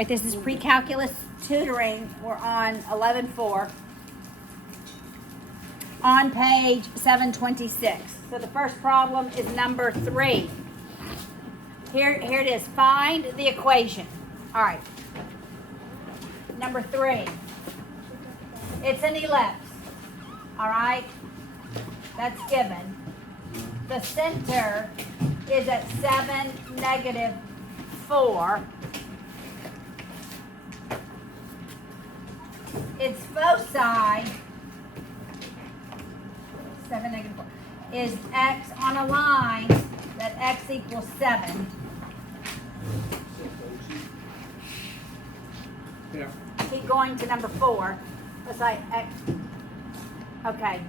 right, this is Precalculus tutoring. We're on 11.4 on page 726. So the first problem is number 3. Here it is. Find the equation. All right. Number 3. It's an ellipse. All right. That's given. The center is at 7, -4. Its foci, 7, -4, is x on a line that x equals 7. Yeah. Keep going to number 4. Let's say x. Okay.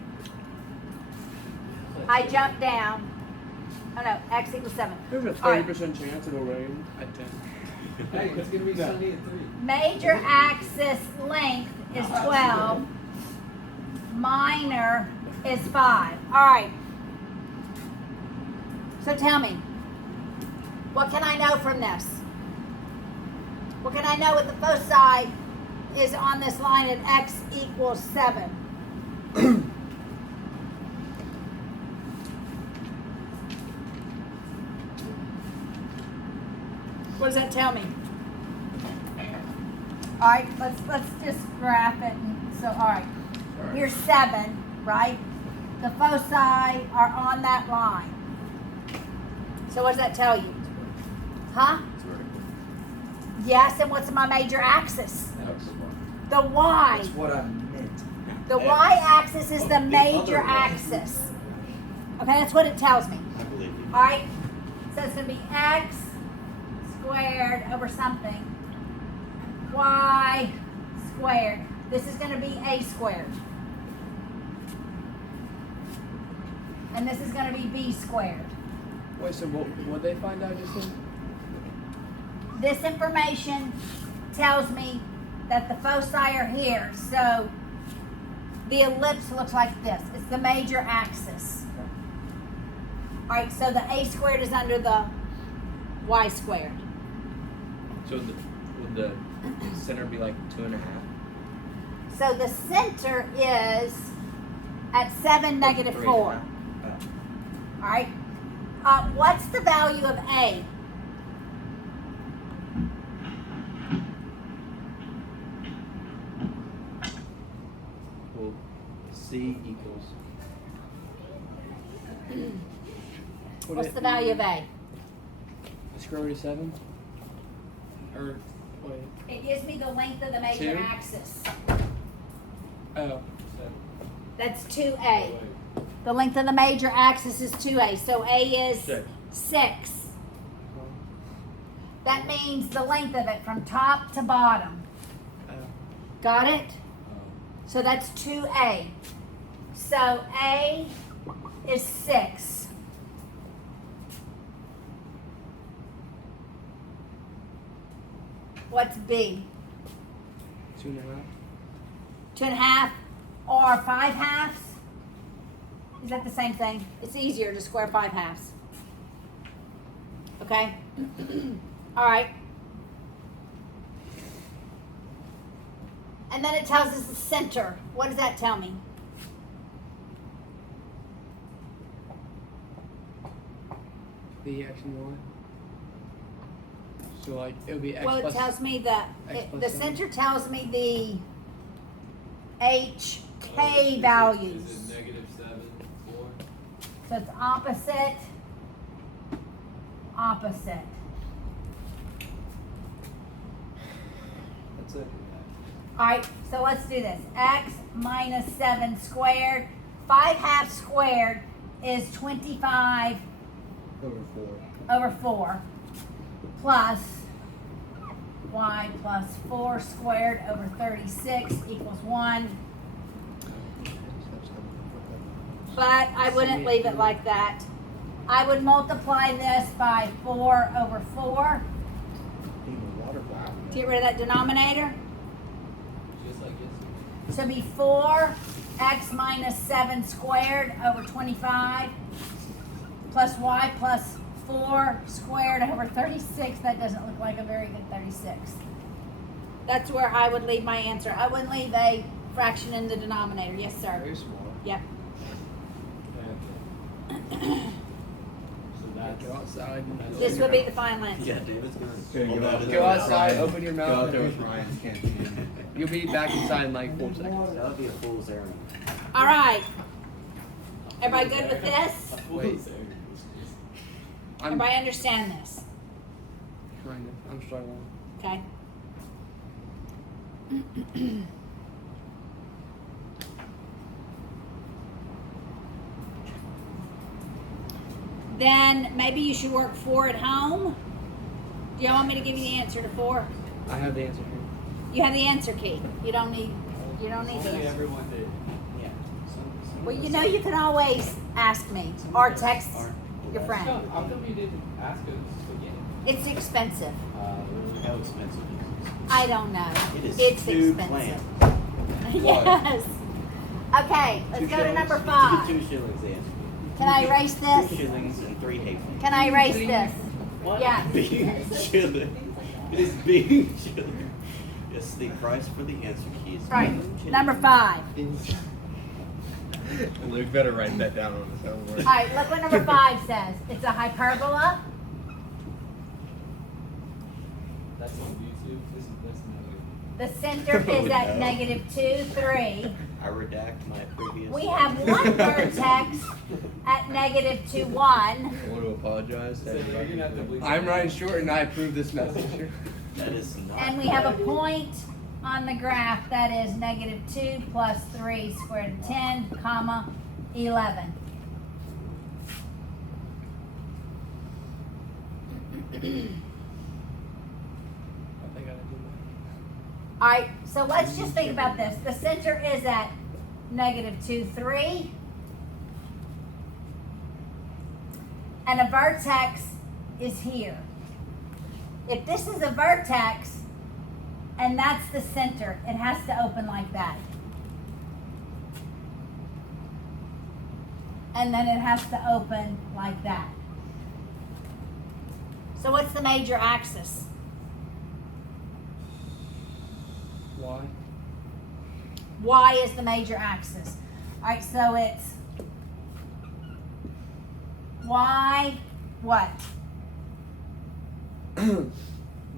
I jump down. Oh no, x equals 7. There's a 30% chance it'll rain at 10. Hey, it's gonna be sunny at 3. Major axis length is 12. Minor is 5. All right. So tell me, what can I know from this? What can I know with the foci is on this line at x equals 7? What does that tell me? All right, let's just graph it. So, all right, here's 7, right? The foci are on that line. So what does that tell you? Huh? Yes, and what's my major axis? The y. That's what I meant. The y-axis is the major axis. Okay, that's what it tells me. I believe you. All right, so it's going to be x squared over something, y squared. This is going to be a squared. And this is going to be b squared. Wait, so what they find out just then? This information tells me that the foci are here. So the ellipse looks like this. It's the major axis. All right, so the a squared is under the y squared. So would the center be like 2.5? So the center is at 7, -4. All right. What's the value of a? Well, C equals. What's the value of a? Square root of 7? Or, wait. It gives me the length of the major 2? axis. Oh. That's 2a. The length of the major axis is 2a. So a is 6. That means the length of it from top to bottom. Got it? So that's 2a. So a is 6. What's b? 2.5. 2.5 or 5 halves? Is that the same thing? It's easier to square 5 halves. Okay? All right. And then it tells us the center. What does that tell me? The X and Y. So like it would be X Well, it plus tells me the X plus the 7. center tells me the HK values. Is it -7, 4? So it's opposite, opposite. That's it. All right, so let's do this. X minus 7 squared. 5 halves squared is 25 Over 4. over 4 plus y plus 4 squared over 36 equals 1. But I wouldn't leave it like that. I would multiply this by 4 over 4 to get rid of that denominator. Just like this. So it'd be 4x minus 7 squared over 25 plus y plus 4 squared over 36. That doesn't look like a very good 36. That's where I would leave my answer. I wouldn't leave a fraction in the denominator. Yes, sir. Very small. Yep. So that's Go outside. And This would be the final answer. yeah. David's gonna Go outside, open your Go mouth. out there with Ryan's canteen. You'll be back inside in like 4 seconds. That would be a fool's errand. All right. Everybody good with this? Wait. I'm Everybody understand this? kind of. I'm struggling. Okay. Then maybe you should work 4 at home. Do y'all want me to give you the answer to 4? I have the answer here. You have the answer key. You don't need the answer. Everyone did. Yeah. Well, you know you can always ask me or text your friend. How come you didn't ask us again? It's expensive. How expensive is I don't know. it? It is It's too expensive. planned. Yes. Okay, let's go to number 5. 2 shillings in. Can I erase 2 this? shillings and 3 halfpence. Can I erase this? What? Yeah. Being shilling. It is being shilling. Yes, the price for the answer key is Right. being shilling. Number 5. Luke better write that down on his homework. All right, look what number 5 says. It's a hyperbola. That's on YouTube. That's The center is Oh, at no. negative 2, 3. I redact my previous. We have one vertex at negative 2, 1. I want to apologize to everybody. I'm Ryan Short and I approve this message. That is not. And we have a point on the graph that is negative 2 plus 3 square root of 10, comma, 11. I think I do All right, so let's just think about this. The center is at negative 2, 3. And a vertex is here. If this is a vertex and that's the center, it has to open like that. And then it has to open like that. So what's the major axis? Why? Y is the major axis. All right, so it's Y what?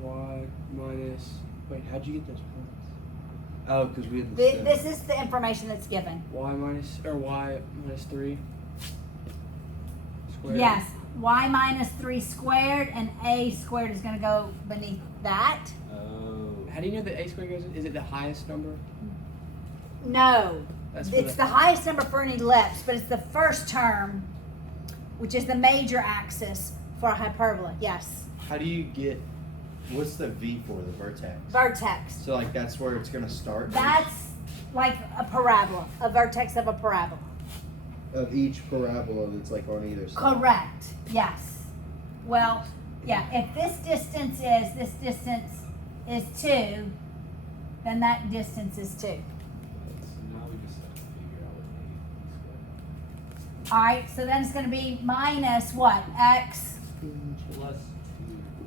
Y minus. Wait, how'd you get those points? Oh, because we had the. This is the information that's given. Y minus 3 squared. Yes, Y minus 3 squared and A squared is going to go beneath that. Oh. How do you know that a squared goes in? Is it the highest number? No, That's for it's the highest number for an ellipse, but it's the first term, which is the major axis for a hyperbola. Yes, How do you get, what's the V for, the vertex? vertex. So like that's where it's gonna start? That's like a parabola, a vertex of a parabola. Of each parabola that's like on either side? Correct. Yes. Well, yeah. If this distance is 2, then that distance is 2. So now we just have to figure out what All right. So then it's going to be minus what? X plus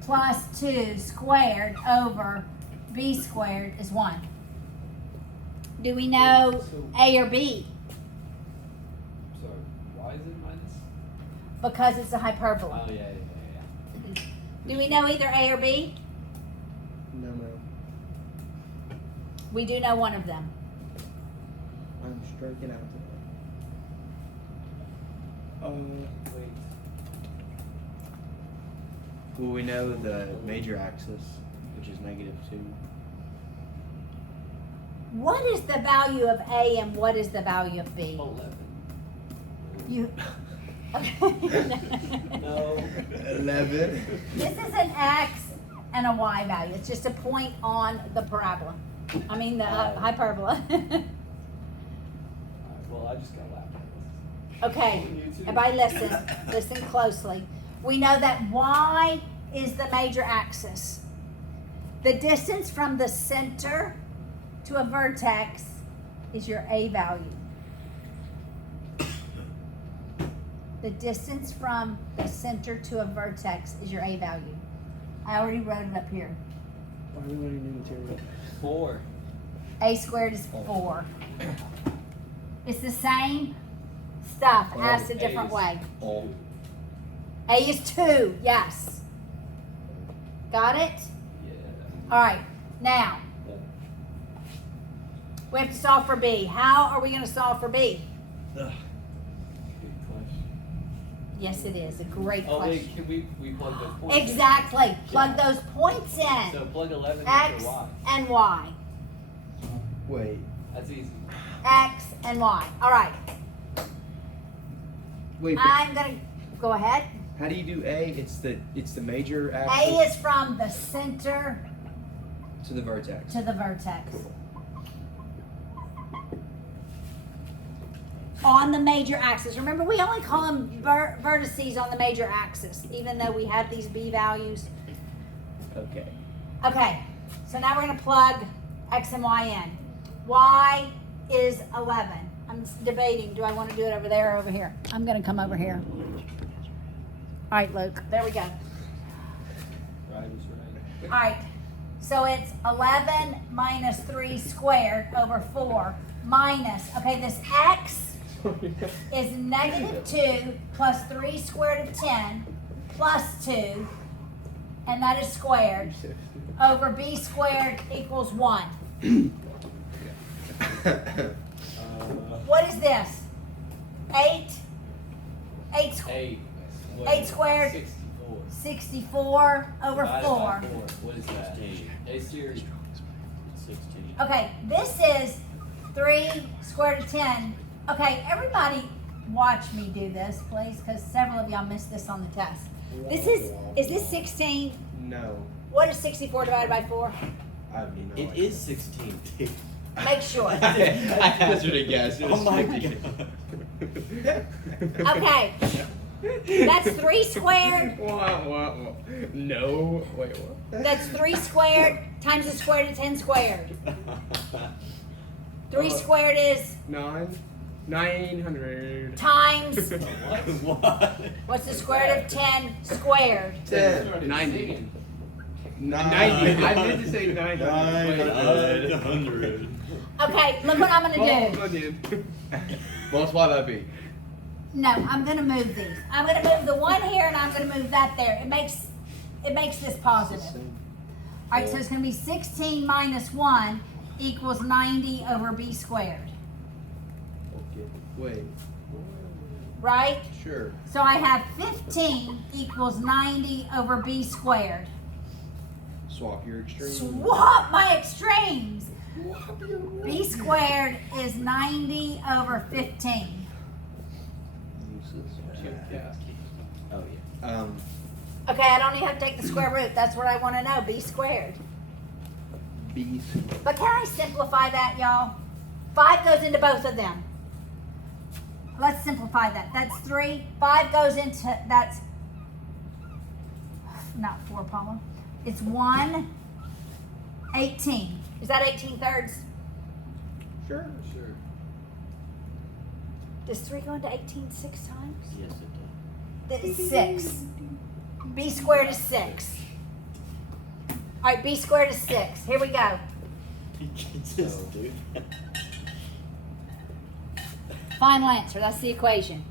2. plus 2 squared over b squared is 1. Do we know A or B? Sorry, why is it minus? Because it's a hyperbola. Oh, yeah. Do we know either A or B? No, ma'am. We do know one of them. I'm striking out today. Wait. Well, we know the major axis, which is -2. What is the value of A and what is the value of B? 11. You. Okay. No. 11. This is an X and a Y value. It's just a point on the parabola. I mean the hyperbola. Alright, well, I just got laughed at. Okay, everybody listen closely. We know that Y is the major axis. The distance from the center to a vertex is your A value. The distance from the center to a vertex is your A value. I already wrote it up here. Why are we learning new material? 4. A squared is 4. It's the same stuff, asked a different way. Oh. A is 2, yes. Got it? Yeah. All right, now, we have to solve for B. How are we going to solve for B? Good question. Yes, it is. A great Oh wait, question. can we plug those points in? Exactly. Plug those points in. So plug 11 X into Y. and Y. Wait. That's easy. X and Y. All right. Wait. But I'm going to go ahead. how do you do A? It's the major A axis is from the center to the vertex. to the vertex. On the major axis. Remember, we only call them vertices on the major axis, even though we have these B values. Okay. Okay, so now we're going to plug X and Y in. Y is 11. I'm debating, do I want to do it over there or over here? I'm going to come over here. All right, Luke, there we go. Right is right. All right, so it's 11 minus 3 squared over 4 minus, okay, this X is negative 2 plus 3 squared of 10 plus 2, and that is squared, over B squared equals 1. What is this? 8? 8 squared. 8. 8 squared. 64. 64 over Divided 4. by 4. What is that? 16. A series. 16. Okay, this is 3 squared of 10. Okay, everybody watch me do this, please, because several of y'all missed this on the test. This is this 16? No. What is 64 divided by 4? I have no It idea. is 16. Dude. Make sure. I hazard a guess. It was Oh my 50. god. Okay, that's 3 squared. What? No. Wait, what? That's 3 squared times the square root of 10 squared. 3 squared is 900. times, What? what's the square root of 10 squared? 10. 90. 90. I meant to say 900. 900. Okay, look what I'm gonna do. Oh, dude. Multiply by B. No, I'm gonna move these. I'm gonna move the one here and I'm gonna move that there. It makes this positive. All right, so it's gonna be 16 minus 1 equals 90 over B squared, Okay. Wait. right? Sure. So I have 15 equals 90 over B squared. Swap your extremes. Swap my extremes. B squared is 90 over 15. Yeah. Oh yeah. Okay, I don't even have to take the square root. That's what I want to know, B squared. B. But can I simplify that, y'all? 5 goes into both of them. Let's simplify that. That's 3. 5 goes into, that's not 4, Paula. It's 1, 18. Is that 18 thirds? Sure. Sure. Does 3 go into 18 6 times? Yes, it That is 6. B squared is 6. All right, B squared is 6. Here we go. does. You can just do that. Final answer. That's the equation.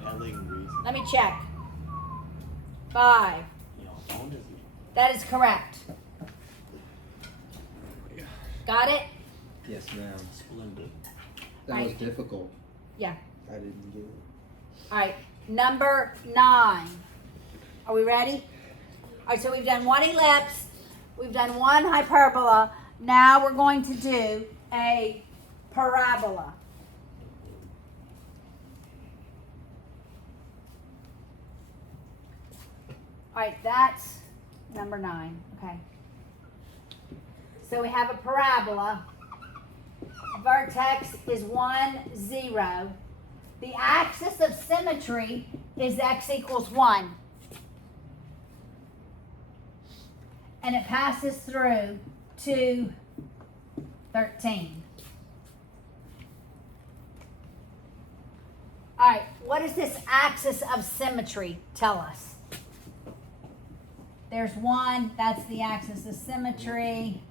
Compelling reason. Let me check. 5. Y'all don't just- That is correct. Got it? Yes, ma'am. Splendid. That Right. was difficult. Yeah. I didn't get it. All right. Number 9. Are we ready? All right, so we've done 1 ellipse. We've done 1 hyperbola. Now we're going to do a parabola. All right, that's number 9. Okay. So we have a parabola. Vertex is 1, 0. The axis of symmetry is x equals 1. And it passes through 2, 13. All right, what does this axis of symmetry tell us? There's 1, that's the axis of symmetry.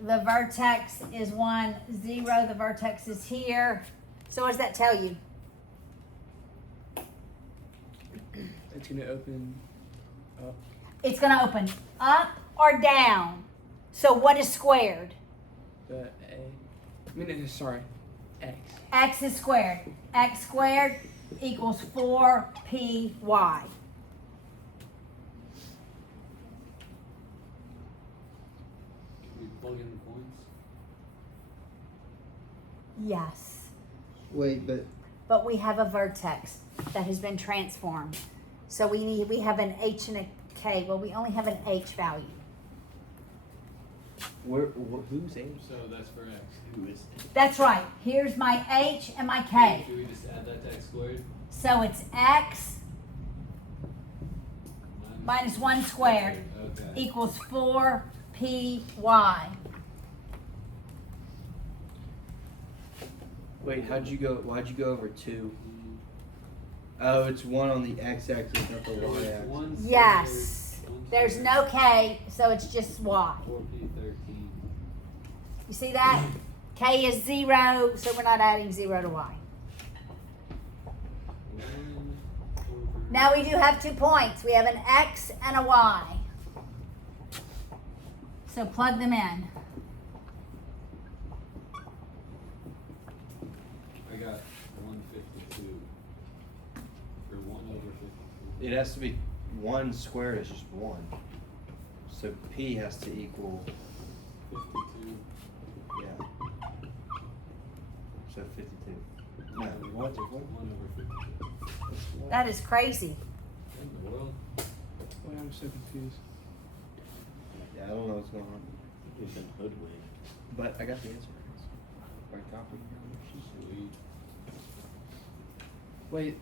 The vertex is 1, 0, the vertex is here. So what does that tell you? It's gonna open up. It's gonna open up or down. So what is squared? The A. I mean, sorry. X. X is squared. X squared equals 4py. We plug in the points. Yes. Wait, but But we have a vertex that has been transformed. So we have an H and a K. Well, we only have an H value. who's A? So that's for x. Who is That's right. Here's my H and my K. Should we just add that to x squared? So it's X minus 1 squared Okay. equals 4py. Wait, why'd you go over 2? Oh, it's 1 on the x-axis, not the So it's y-axis. 1 Yes. squared, 1 There's squared, no K, so it's just Y. 4p13. You see that? K is 0, so we're not adding 0 to Y. 1 over. Now we do have 2 points. We have an X and a Y. So plug them in. I got 152 for 1 over 52. It has to be 1 squared is just 1. So p has to equal, 52. yeah. So 52. No, what? 1 over 52. That is crazy. In the world? Wait, I'm so confused. Yeah, I don't know what's going on. We've been hoodwinked. But I got the answer. Right copy. Sweet. Wait.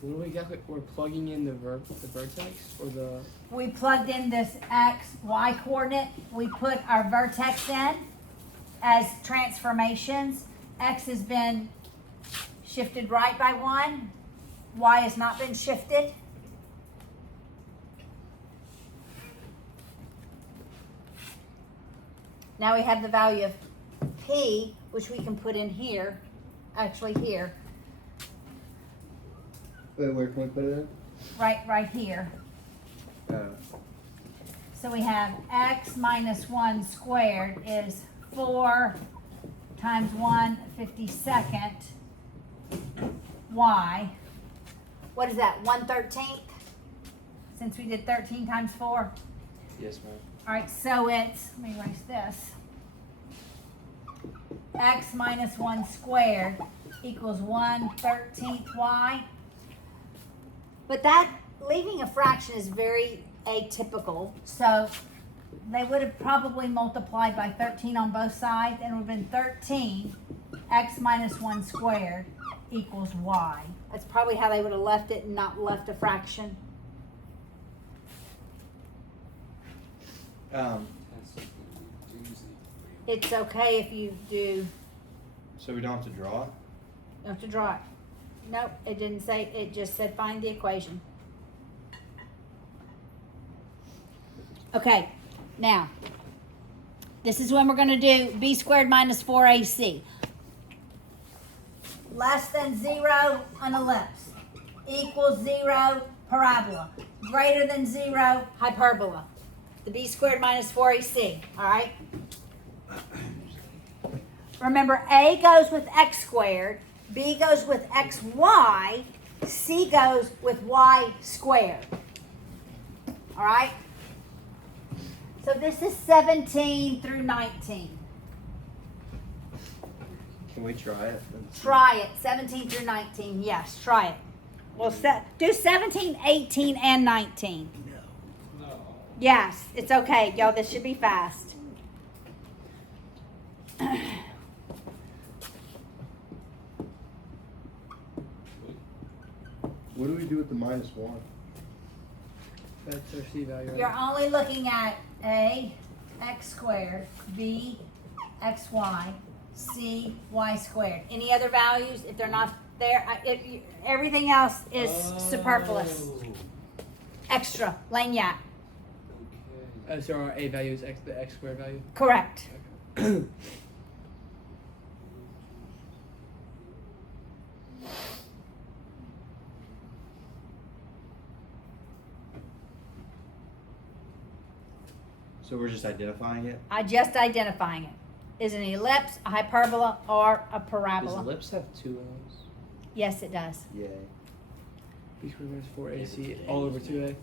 What do we got? We're plugging in the vertex or the. We plugged in this X, Y coordinate. We put our vertex in as transformations. X has been shifted right by 1. Y has not been shifted. Now we have the value of P, which we can put in here, actually here, Wait, where can we put it right here. in? So we have X minus 1 squared is 4 times 1/52 Y. What is that, 1/13? Since we did 13 times 4. Yes, ma'am. All right, so it's, let me erase this. X minus 1 squared equals 1/13 Y. But that, leaving a fraction is very atypical. So they would have probably multiplied by 13 on both sides and it would have been 13 X minus 1 squared equals Y. That's probably how they would have left it and not left a fraction. That's something doozy. It's okay if you do. So we don't have to draw it? You have to draw it. Nope, it didn't say, it just said find the equation. Okay, now, this is when we're gonna do b squared minus 4ac. Less than 0 on ellipse, equals 0 parabola, greater than 0 hyperbola. The b squared minus 4ac, all right? Remember, a goes with x squared, b goes with xy, c goes with y squared. All right? So this is 17 through 19. Can we try it? Try it. 17 through 19. Yes, try it. Well, do 17, 18, and 19. No. Yes, it's okay. Y'all, this should be fast. What do we do with the -1? That's our c value. You're only looking at a, x squared, b, xy, c, y squared. Any other values? If they're not Everything else is superfluous. Oh, Extra, lagniappe. Okay. So our a value is x, the x squared value. Correct. So we're just identifying it. Just identifying it. Is an ellipse, a hyperbola, or a Does parabola? ellipse have two L's? Yes, it does. Yay. B squared minus 4ac all over 2a.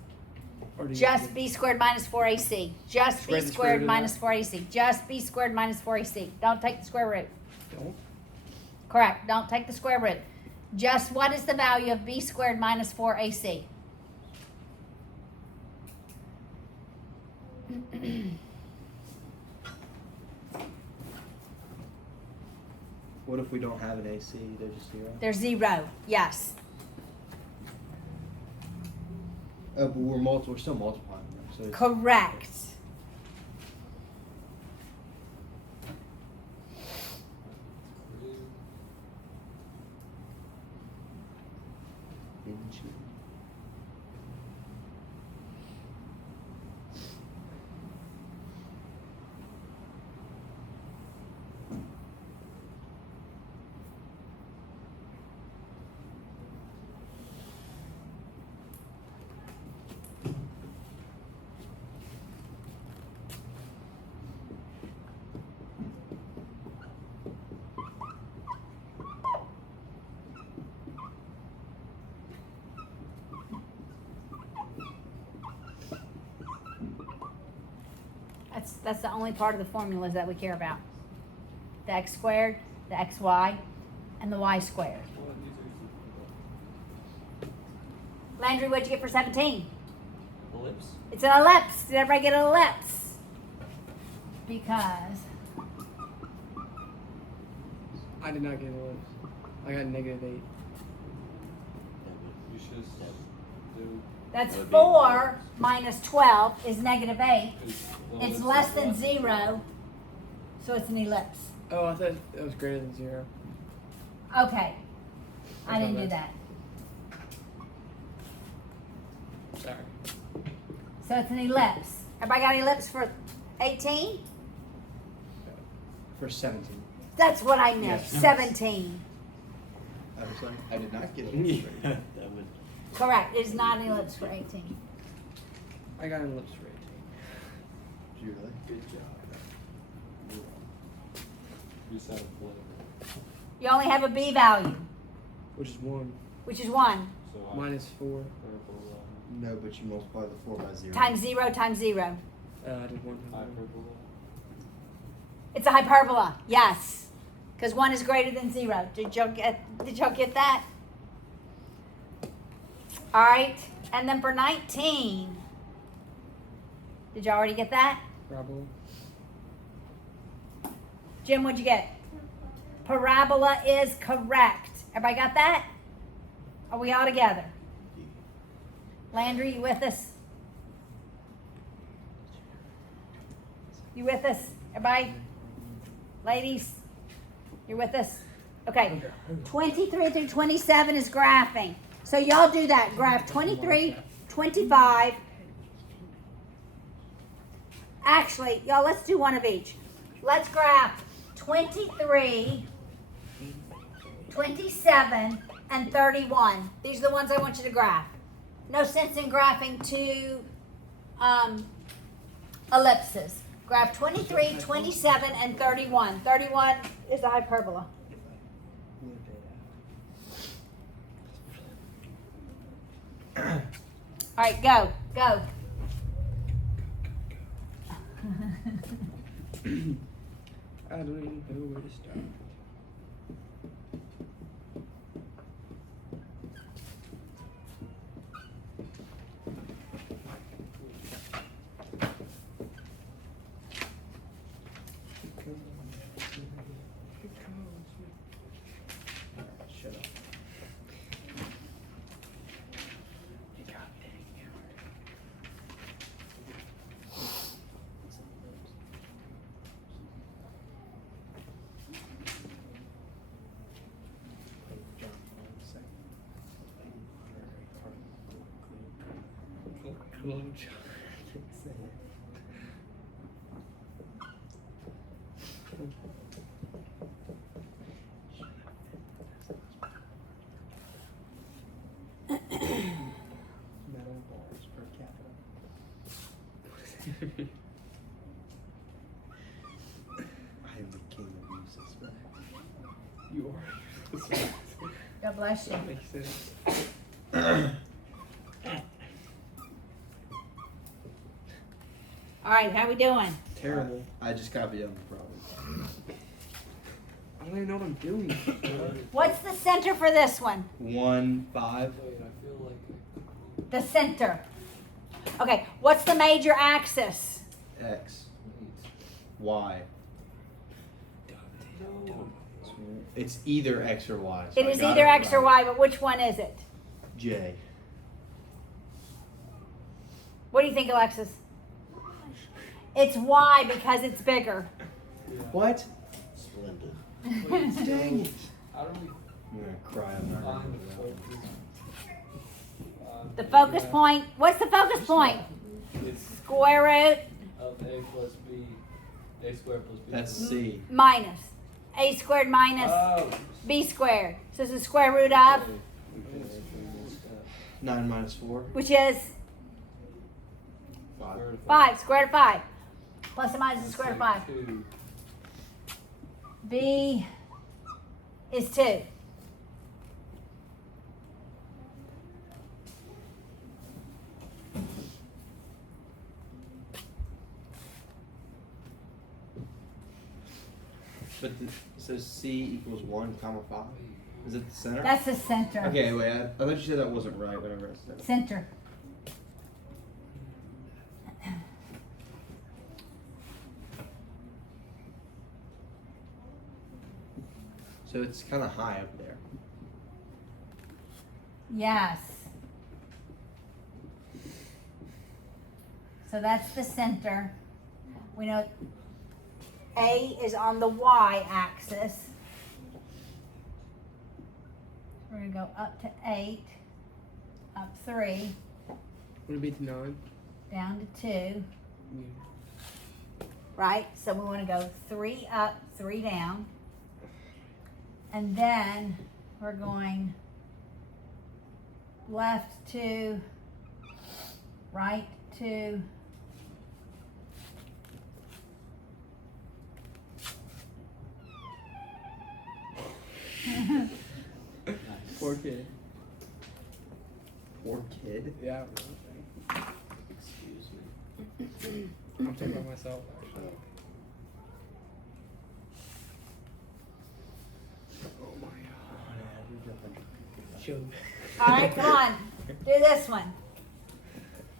Or do you Just b squared minus 4ac. Just b Square the square squared root of minus that. 4ac. Just b squared minus 4ac. Don't take the square root. don't? Correct. Don't take the square root. Just what is the value of b squared minus 4ac? What if we don't have an AC? They're just zero. There's 0. Yes. Oh, but we're still multiplying them. So it's, Correct. That's the only part of the formulas that we care about. The x squared, the xy, and the y squared. Landry, what'd you get for 17? Ellipse. It's an ellipse. Did everybody get an ellipse? Because I did not get an ellipse. I got -8. You should do. that's That would be 4 minus 12 is -8. Well, It's this less is than less 0, so it's an ellipse. Oh, I thought it was greater than 0. Okay. I That's didn't not do bad. that. Sorry. So it's an ellipse. Everybody got an ellipse for 18? for 17. That's what I meant. Yes. 17. I'm sorry. I did not get Yeah, it. that would. Correct. It is not an ellipse for 18. I got an ellipse for 18. Julie. Good job. You said a flip. You only have a b value, Which is 1. which is 1 So Minus 4. hyperbola. No, but you multiply the 4 by 0. times 0 times 0. I did 1. Hyperbola. It's a hyperbola. Yes. Because 1 is greater than 0. Did y'all get that? All right. And then for 19, did y'all already get that? Parabola. Jim, what'd you get? Parabola is correct. Everybody got that? Are we all together? Landry, you with us? You with us? Everybody? Ladies? You're with us? Okay. 23 through 27 is graphing. So y'all do that. Graph 23, 25. Actually, y'all, let's do one of each. Let's graph 23, 27, and 31. These are the ones I want you to graph. No sense in graphing two ellipses. Graph 23, 27, and 31. 31 is a hyperbola. All right, go. I don't even know where to start. Shut up. Metal balls per capita. I am the king of useless facts. You are. God bless you. That makes sense. All right, how we doing? Terrible. I just copied on the problem. I don't even know what I'm doing. What's the center for this one? 1, 5. Wait, I feel like The center. Okay, what's the major axis? X. wait. Y. No. It's either X or Y. so It I is got either it X or right. Y, but which one is it? J. What do you think, Alexis? It's Y because it's bigger. Yeah. What? Splendid. Dang it. How do we I'm gonna cry. I'm not find gonna the do that. focus? The focus point. What's the focus point? It's Square root of a plus b, a squared plus b. That's C. minus a squared minus Oh. b squared. So it's the square root of, Okay, that's pretty messed up. 9 minus 4. which is 5. Square root of 5. Square root of 5. Plus or minus the Let's square root of say 5. 2. B is 2. But so C equals 1, comma 5. Is it the center? That's the center. Okay, wait. I thought you said that wasn't right. Whatever I said. Center. So it's kind of high up there. Yes. So that's the center. We know A is on the Y axis. We're going to go up to 8, up 3, Would it be to 9? down to 2. Yeah. Right? So we want to go 3 up, 3 down. And then we're going left 2, right 2. Poor kid. Poor kid. Yeah. Excuse me. I'm talking about myself, actually. Oh my god. Show. All right, come on. Do this one.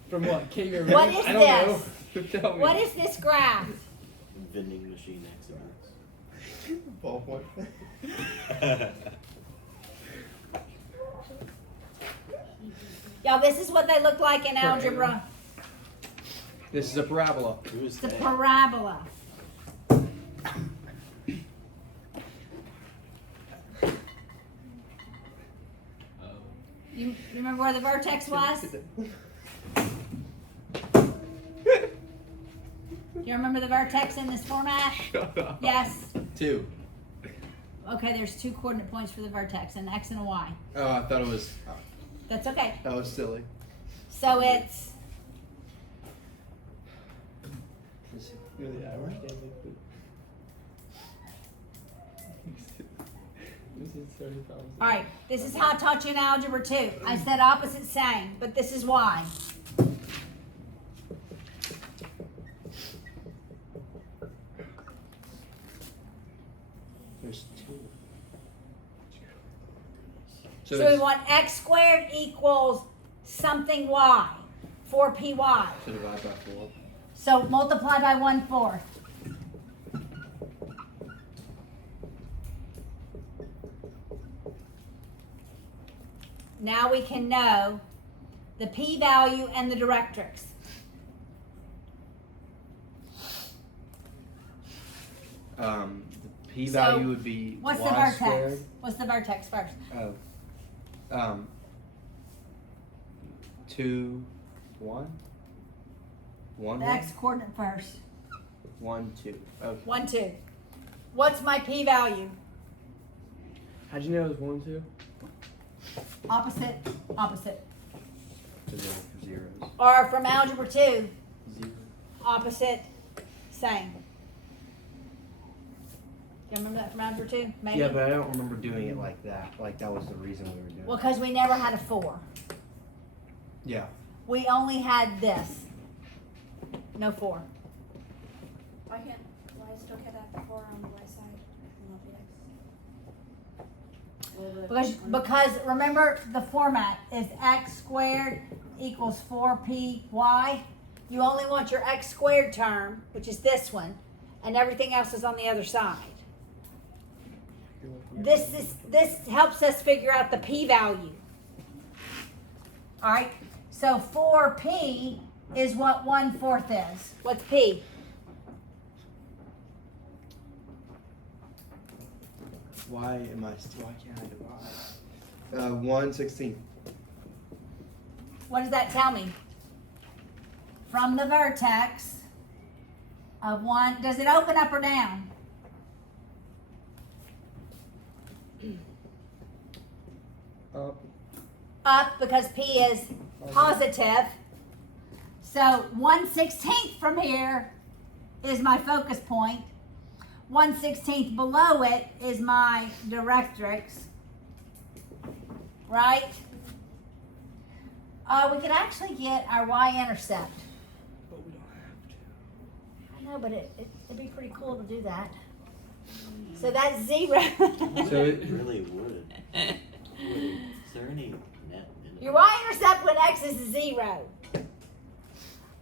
From what? Kangaroo? What is I don't know. Tell me. What is this graph? Vending machine accidents. Ballpoint. Y'all, this is what they look like in algebra. This is a parabola. Who is It's a that? parabola. You remember where the vertex was? You remember the vertex in this format? Shut up. Yes. 2. Okay, there's 2 coordinate points for the vertex, an X and a Y. Oh, I thought it was. That's okay. That was silly. So it's You're the Irish David. This is 30,000. all right. This is how I taught you in algebra 2. I said opposite same, but this is why. There's 2. So we want X squared equals something Y, 4PY. So divide by 4. So multiply by 1/4. Now we can know the p-value and the directrix. The p value So, would be What's y the vertex? squared. What's the vertex first? Oh. 2, 1. 1, The x coordinate first. 1, 2. Okay. 1, 2. What's my p-value? How'd you know it was 1, 2? Opposite, opposite. So they're zeros. Or from algebra 2, 0. opposite, same. You remember that from algebra 2? Maybe? Yeah, but I don't remember doing it like that. Like that was the reason we were doing Well, it. because we never had a 4. Yeah. We only had this. No 4. Why still can't have the 4 on the y side and not the x? Because remember the format is x squared equals 4py. You only want your x squared term, which is this one, and everything else is on the other side. This helps us figure out the p-value. All right. So 4p is what 1/4 is. What's p? Why can't I divide? 1/16. What does that tell me? From the vertex of 1, does it open up or down? Up. Up, because p is positive. So 1/16 from here is my focus point. 1/16 below it is my directrix. Right? We could actually get our y-intercept. But we don't have to. I know, but it'd be pretty cool to do that. So that's 0. So It really would. Is there any net in it? Your y-intercept when x is 0.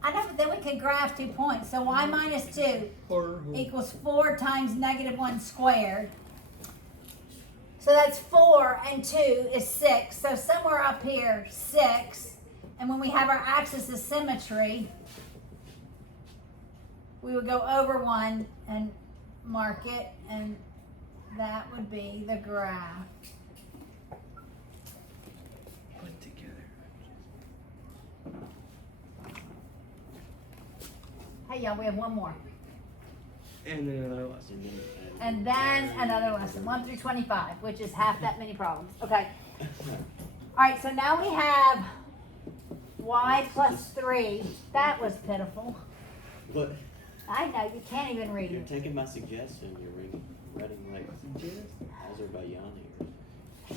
I know, but then we could graph 2 points. So y minus 2 equals 4 times -1 squared. So that's 4 and 2 is 6. So somewhere up here, 6. And when we have our axis of symmetry, we would go over 1 and mark it, and that would be the graph. Put together. Hey y'all, we have one more. And then another lesson. And then another lesson, 1 through 25, which is half that many problems. Okay. All right, so now we have y plus 3. That was pitiful. What? I know, you can't even read You're it. taking my suggestion. You're writing like Azerbaijani.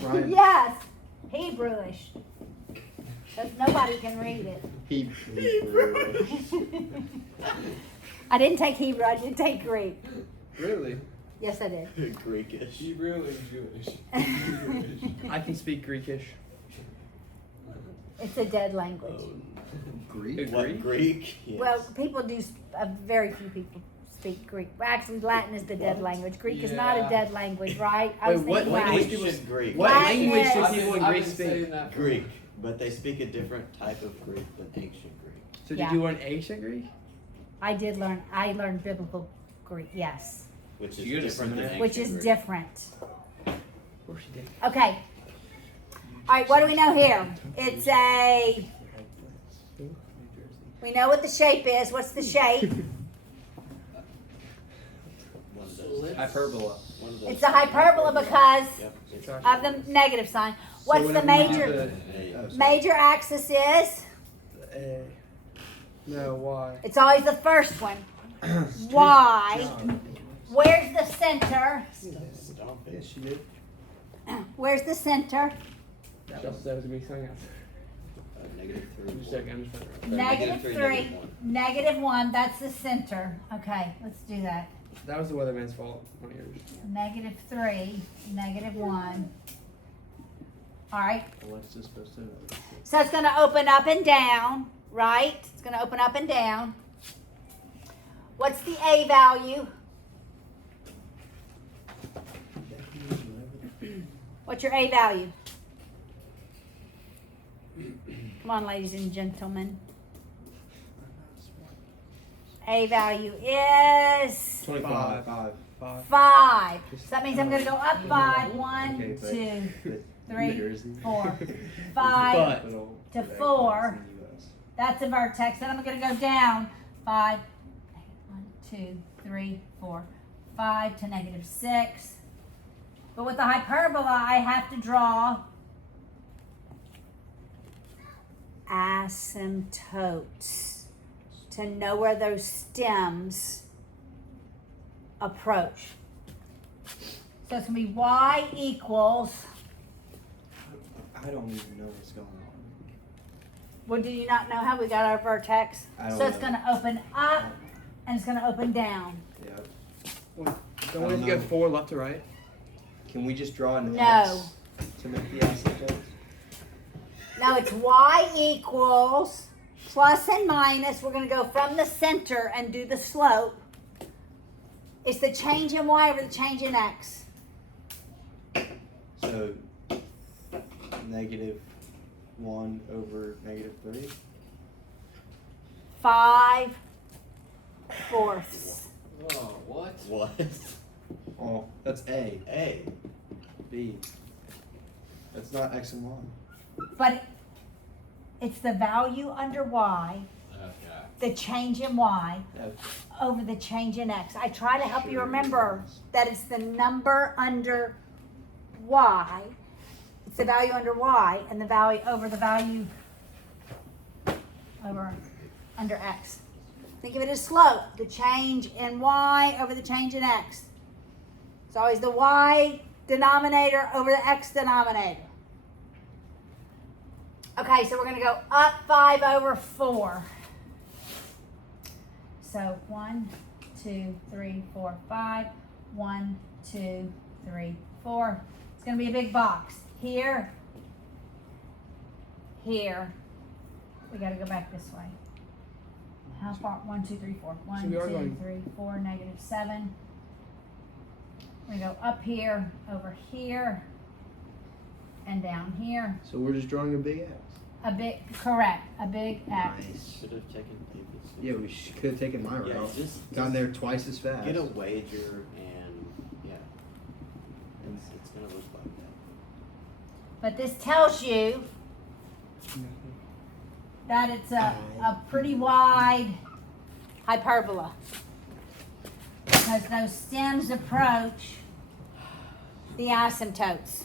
Brian. Yes, Hebrewish. Because nobody can read it. Hebrew. I didn't take Hebrew, I did take Greek. Really? Yes, I did. Greekish. Hebrew and Jewish. I can speak Greekish. It's a dead language. Oh, Greek? what Greek? Greek? Yes. Well, people do, very few people speak Greek. Well, actually, Latin is the dead language. Greek is not a Yeah. dead language, right? I was Wait, what thinking language Latin. people- Ancient Greek. What Latin language do is- people in I've Greece been speak? saying that for- Greek, but they speak a different type of Greek than ancient Greek. So did Yeah. you learn ancient Greek? I learned biblical Greek, yes. Which is So you're just different than seminary. ancient Which is Greek. different. Of course you did. Okay. All right, what do we know here? It's we know what the shape is. What's the shape? One of those. Hyperbola. One of those. It's a hyperbola because Yep. It's of the negative sign. What's the major major axis is? No, why? It's always the first one. Y. Where's the center? Stop it. Yes, she did. Where's the center? Just that was gonna be something else. -3. Just a second, I'm just gonna. Negative -3, three. -1. -1. That's the center. Okay, let's do that. That was the weatherman's fault. One of yours. -3, -1. All right. Alexa's supposed to know. So it's going to open up and down, right? It's going to open up and down. What's the A value? What's your A value? Come on, ladies and gentlemen. A value is 25. 5. So that means I'm going to go up 5. 1, Okay, but- 2, but 3, New Jersey. 4, 5 But to 4. That's a vertex. Then I'm going to go down 5, 1, 2, 3, 4, 5 to negative 6. But with the hyperbola, I have to draw asymptotes to know where those stems approach. So it's going to be y equals, I don't even know what's going on. well, do you not know how we got our vertex? I don't So it's know. going to open up and it's going to open down. Yeah. Don't we have to go 4 left to right? Can we just draw an No. X to make the asymptotes? No, it's y equals plus and minus. We're going to go from the center and do the slope. It's the change in y over the change in x. So -1 over -3. 5/4. Oh, what? What? Oh, that's A. A. B. That's not X and Y. But it's the value under y, Okay. the change in y, Yeah. over the change in x. I try to help you remember that it's the number under y. It's the value under y and the value over the value over under x. Think of it as slope, the change in y over the change in x. It's always the y denominator over the x denominator. Okay, so we're going to go up 5/4. So 1, 2, 3, 4, 5. 1, 2, 3, 4. It's going to be a big box. Here. Here. We got to go back this way. How far? 1, 2, 3, 4. 1, So we are 2, going- 3, 4, -7. We're going to go up here, over here, and down here. So we're just drawing a big X. A big, correct, a big X. Nice. Should have taken David's. Yeah, we could have taken my Yeah, route. just Gotten there twice as fast. get a wager and yeah, it's gonna look like that. But this tells you that it's a pretty wide hyperbola. Because those stems approach the asymptotes.